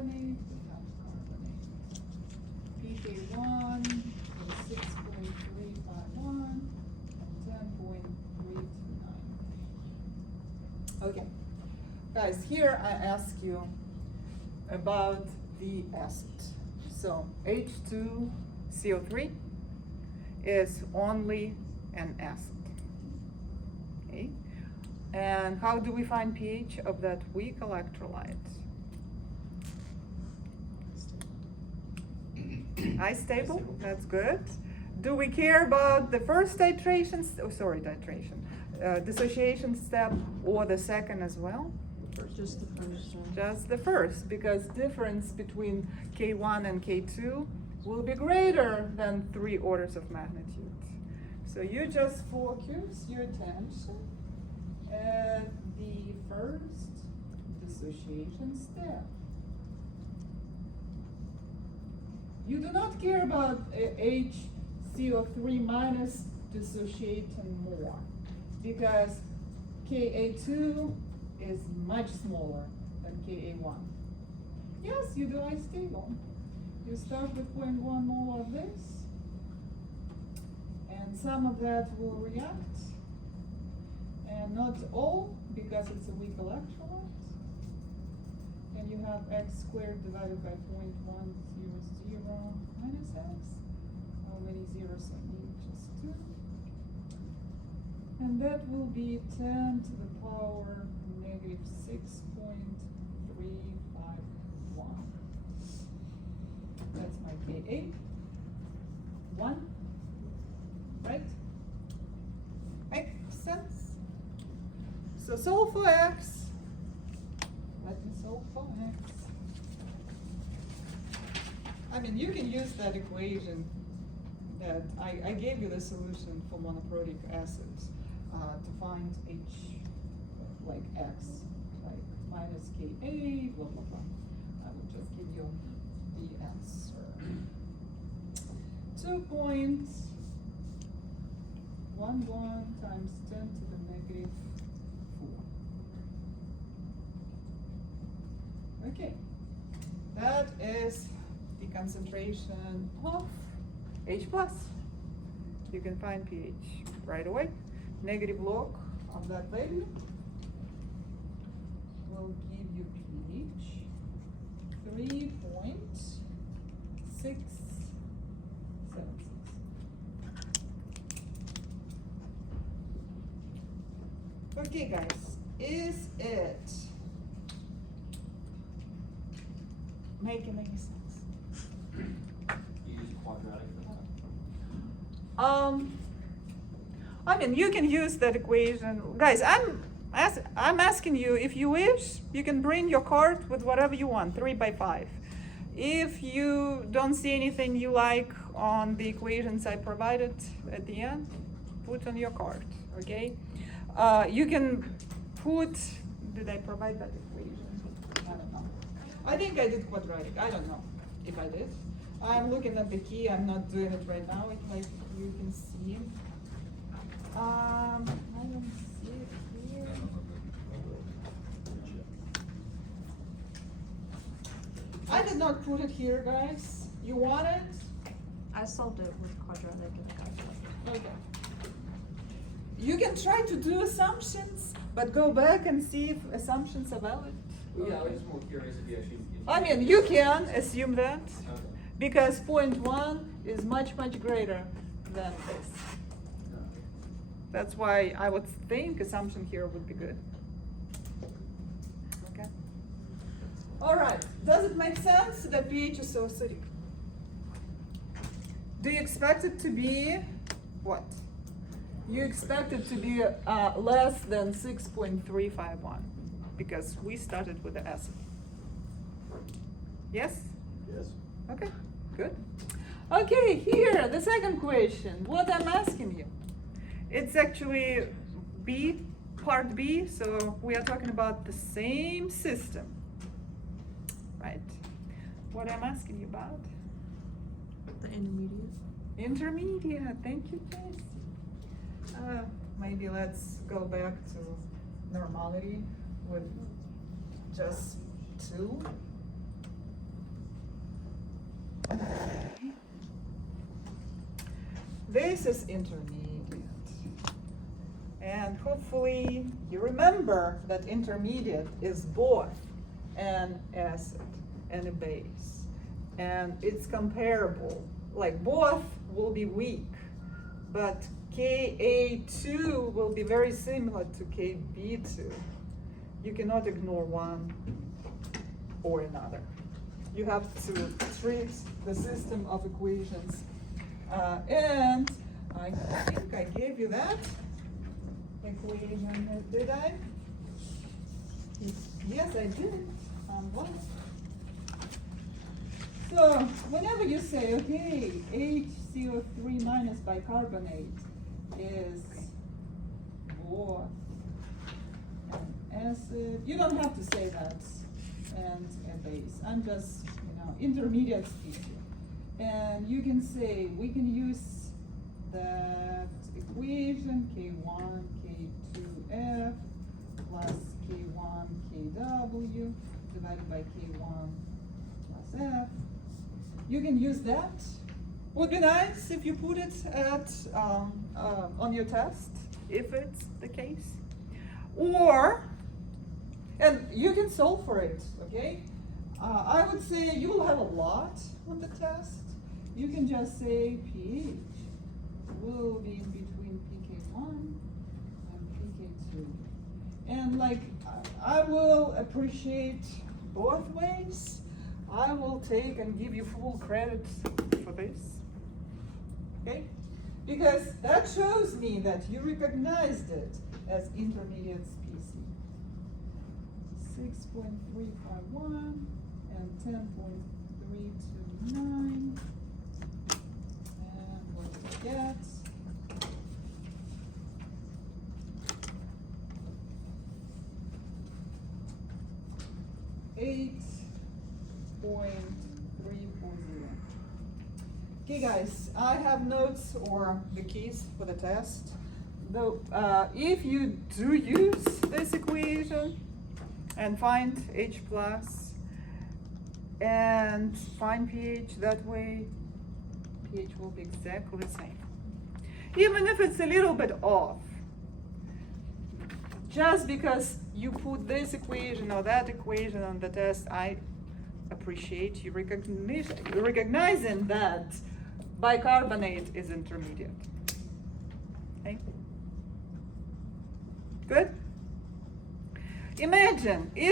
carbonate, we have carbonate. pK1 is 6.351, 10.329. Okay, guys, here I ask you about the acid. So H2CO3 is only an acid. Okay, and how do we find pH of that weak electrolyte? High stable, that's good. Do we care about the first titration, dissociation step, or the second as well? Just the first one. Just the first, because difference between K1 and K2 will be greater than 3 orders of magnitude. So you just focus your attention at the first dissociation step. You do not care about HCO3 minus dissociating more, because Ka2 is much smaller than Ka1. Yes, you do high stable. You start with 0.1 mole of this, and some of that will react, and not all, because it's a weak electrolyte. And you have x squared divided by 0.100 minus x. How many zeros I need? Just 2. And that will be 10 to the power negative 6.351. That's my Ka. 1. Right? Makes sense? So solve for x. Let me solve for x. I mean, you can use that equation that I gave you the solution for monoprotic acids to find H, like x, like minus Ka, blah, blah, blah. I will just give you the answer. 2.11 times 10 to the negative 4. Okay, that is the concentration of H+. You can find pH right away. Negative log of that value will give you pH 3.676. Okay, guys, is it making any sense? You use quadratic for that? I mean, you can use that equation. Guys, I'm asking you, if you wish, you can bring your card with whatever you want, 3 by 5. If you don't see anything you like on the equations I provided at the end, put on your card, okay? You can put, did I provide that equation? I don't know. I think I did quadratic, I don't know if I did. I'm looking at the key, I'm not doing it right now, like you can see. I don't see it here. I did not put it here, guys. You want it? I solved it with quadratic and calculator. Okay. You can try to do assumptions, but go back and see if assumptions are valid. Yeah, I was just more curious if you actually. I mean, you can assume that, Okay. because 0.1 is much, much greater than this. That's why I would think assumption here would be good. Okay. All right. Does it make sense that pH is so acidic? Do you expect it to be what? You expect it to be less than 6.351 because we started with the acid. Yes? Yes. Okay, good. Okay, here, the second question. What I'm asking you. It's actually B, part B, so we are talking about the same system, right? What I'm asking you about? The intermediate. Intermediate, thank you, Casey. Maybe let's go back to normality with just 2. This is intermediate. And hopefully you remember that intermediate is both an acid and a base. And it's comparable. Like both will be weak, but Ka2 will be very similar to Kb2. You cannot ignore one or another. You have to treat the system of equations. And I think I gave you that equation, did I? Yes, I did. What? So whenever you say, okay, HCO3 minus bicarbonate is both an acid, you don't have to say that, and a base. I'm just, intermediate speaking. And you can say, we can use that equation, K1, K2F plus K1, KW divided by K1 plus F. You can use that. Would be nice if you put it at on your test, if it's the case. Or, and you can solve for it, okay? I would say you will have a lot on the test. You can just say pH will be in between pK1 and pK2. And like, I will appreciate both ways. I will take and give you full credit for this, okay? Because that shows me that you recognized it as intermediate species. 6.351 and 10.329. And what do we get? Eight. 0.340. Okay guys, I have notes or the keys for the test. Though, if you do use this equation and find H plus and find pH that way, pH will be exactly the same. Even if it's a little bit off. Just because you put this equation or that equation on the test, I appreciate you recognizing that bicarbonate is intermediate. Okay? Good? Imagine if